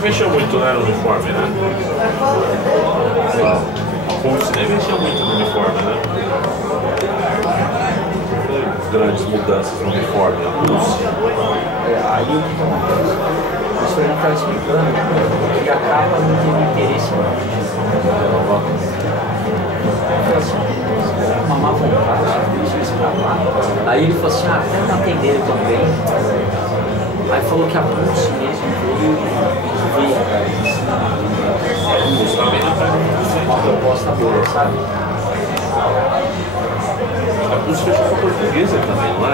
mexeu muito, né, no uniforme, né? Pulse nem mexeu muito no uniforme, né? Grandes mudanças no uniforme, a Pulse. Aí o que acontece? O senhor estava explicando que a capa não teve interesse em uma má vontade, deixa eu escapar. Aí ele falou assim, até não atenderam também. Aí falou que a Pulse mesmo veio atrás. Uma proposta boa, sabe? A Pulse fechou com a Portuguesa também, não é?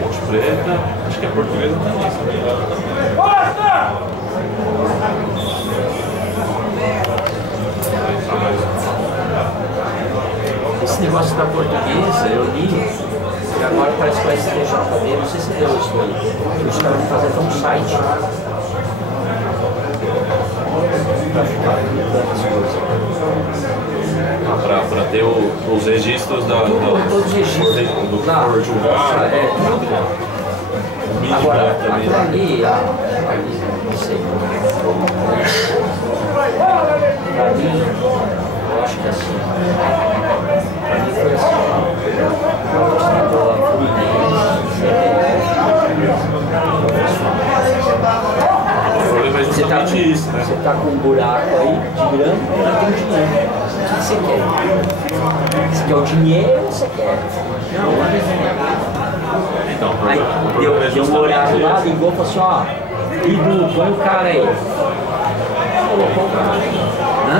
Ponte Preta, acho que a Portuguesa também. Esse negócio da Portuguesa, eu li, e agora parece que vai ser JB, não sei se deu isso aí. Os caras vão fazer até um site para ficar publicando as coisas. Para ter os registros todos os registros do que for julgado. Agora, aquilo ali, não sei. Para mim, eu acho que assim. Para mim foi assim. Eu gostei da Fluminense. Você tá com um buraco aí de grana e não tem dinheiro. O que você quer? Você quer o dinheiro ou você quer? Não, então, aí deu um horário lá, ligou e falou assim, ó, Ibu, põe o cara aí. Colocou o cara aí. Hã?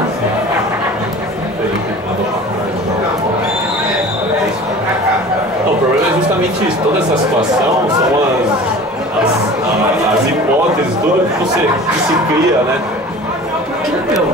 Não, o problema é justamente isso. Toda essa situação são as hipóteses, tudo que se cria, né? Então,